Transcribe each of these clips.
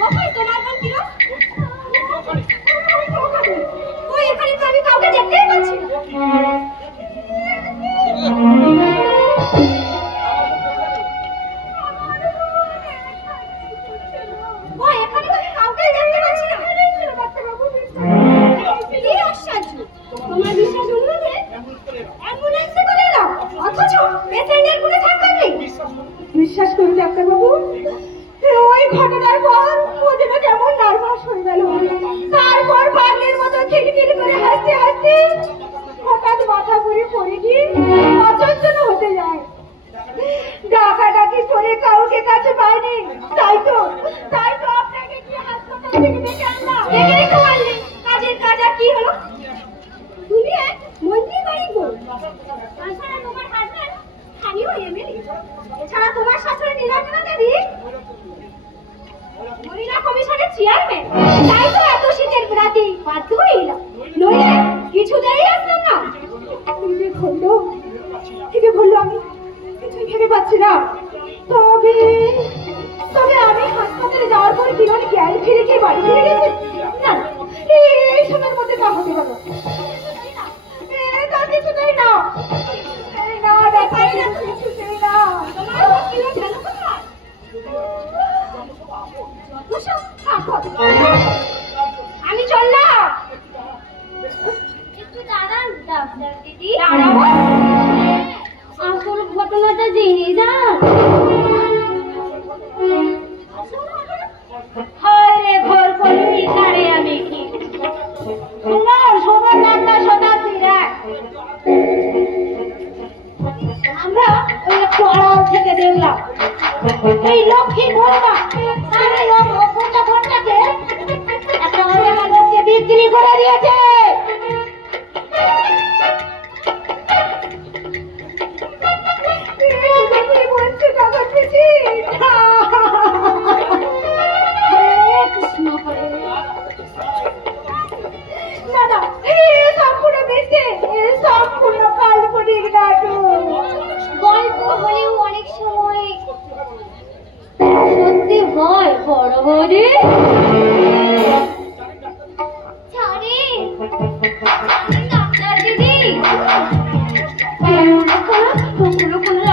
কোথায় তোমার বোন কি ওই এখানে তো আমি কাউকে দেখতেই পাচ্ছি না। তোমার বিশ্বাস হলো যে অ্যাম্বুলেন্সে করে এলাম অথচ পেশেন্টের কোনো থাকা নেই। বিশ্বাস করুন ডাক্তারবাবু, ওই ঘটনার পর ও যেন কেমন নার্ভাস হয়ে গেল। তারপর পাগলের মতো খিটখিট করে হাসতে হাসতে হঠাৎ মাথা ঘুরে পড়ে গিয়ে অচঞ্চল হতে যায়। ডাকাডাকি করে কাউকে কাছে পায়নি, তাই তো আপনাকে কি হাসপাতাল থেকে ডেকে আনলাম। ডেকে রেখে পারলে কাজের কাজ আর কি হলো? তুমি এক মন্ত্রী বাড়ি গো, তাছাড়া তোমার হাজবেন্ড স্থানীয় এমএলএ, এছাড়া তোমার শাশুড়ি নীলাঞ্জনা দেবী মহিলা কমিশনের চেয়ারম্যান। তাই তো এত শীতের রাতে বাধ্য হইলাম, নইলে কিছুতেই আসতাম না। থেকে বললো আমি কিছুই ভেবে পাচ্ছি না। তবে আমি হাসপাতালে যাওয়ার পরে কিরণ জ্ঞান ফিরে গিয়ে বাড়ি ফিরে গেছে না, এই সময়ের মধ্যে তা হতে পারো কিছুতেই না। আমি চললাম। একটু দাঁড়ান ডাক্তার দিদি, দাঁড়াবো। আসল ঘটনাটা জেনে যান। হায় রে ঘর কলমি কারে আমি কি শোনো ডাক্তার শতাব্দীরা, আমরা ওই একটু আড়াল থেকে দেখলাম এই লক্ষ্মী বৌমা তার এই অপূর্ণ ঘটনাকে একটা অজানা লোককে বিক্রি করে দিয়েছে। অনেক সময় সত্যি হয় বড় বৌদি। ডাক্তার দিদি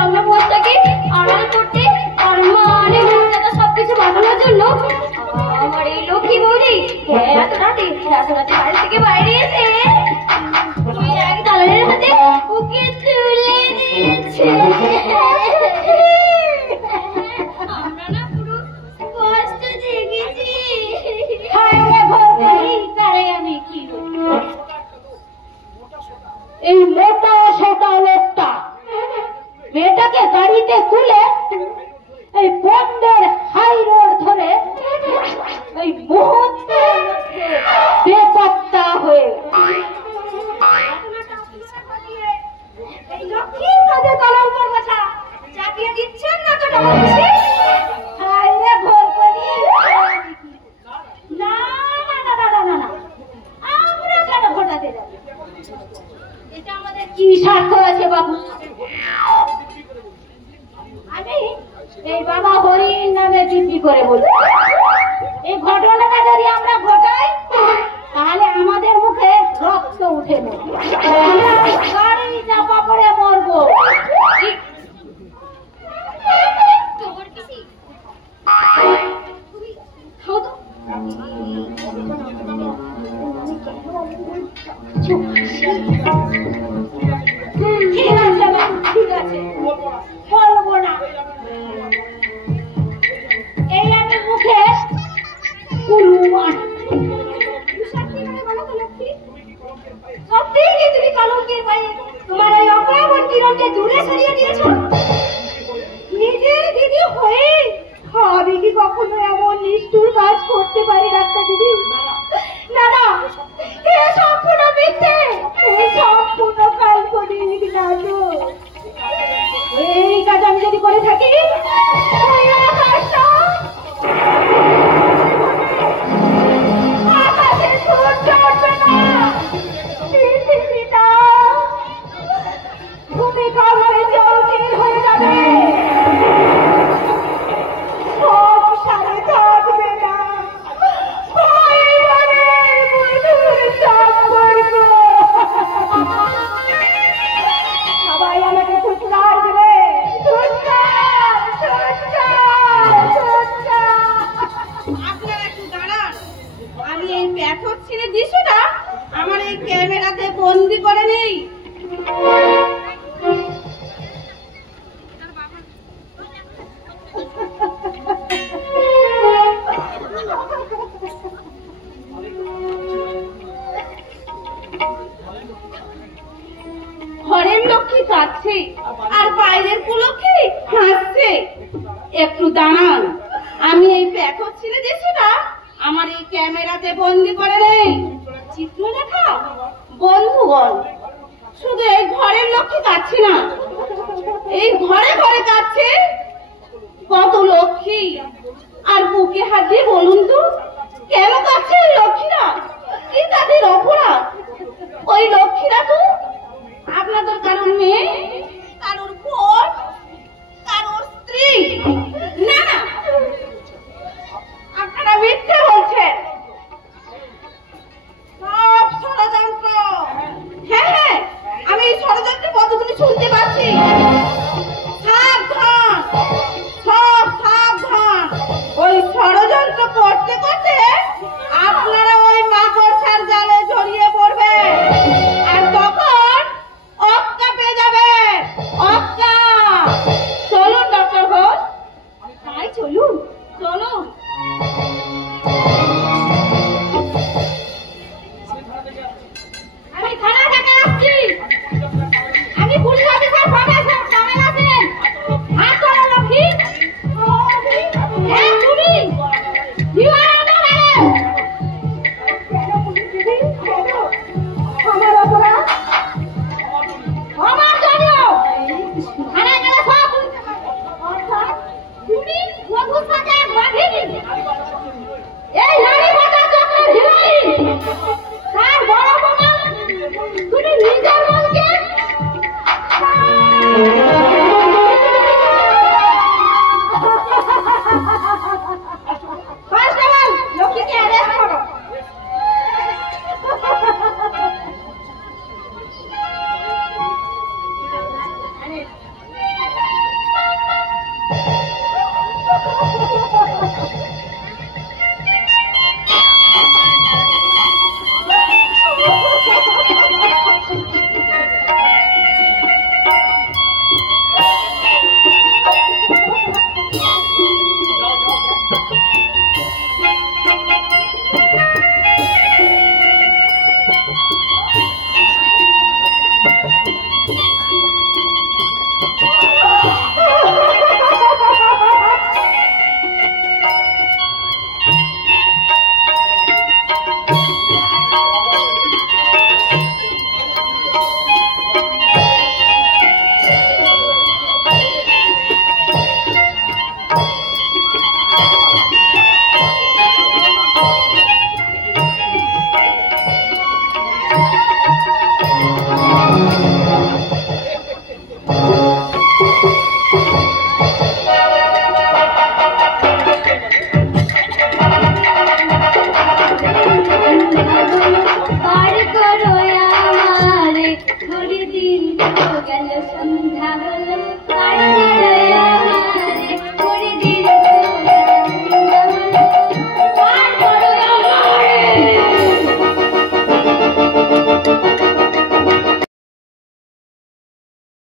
আমরা বস্তাকে আড়াল করতে আর মানে সবকিছু বাঁচানোর জন্য আমার এই লক্ষ্মী বৌদি এত রাতে বাড়ি থেকে বাইরে এসে এক দালালের হাতে ওকে তুলে দিয়েছে। আমরা না পুরো কষ্ট দেখেছি। আমি কি এই মোটা সোটা লোকটা মেয়েটাকে গাড়িতে তুলে এই বন্ধের হাই রোড ধরে এই মুহূর্তে বেপত্তা হয়ে দাঁড়ান, আমি এই প্যাথর ছেড়ে দৃশ্যটা আমার এই ক্যামেরাতে বন্দি করে নেই। চিত্রলেখা বন্ধুগণ, শুধু এই ঘরের লক্ষ্মী কাটছি না, এই ঘরে ঘরে কাটছে কত লক্ষ্মী। আর বুকে হাত দিয়ে বলুন তো, কেন কাটছে ওই লক্ষ্মীরা? কি তাদের অপরাধ? ওই লক্ষ্মীরা তো আপনাদের কারোর মেয়ে, কারোর বোন, কারোর স্ত্রী। না না,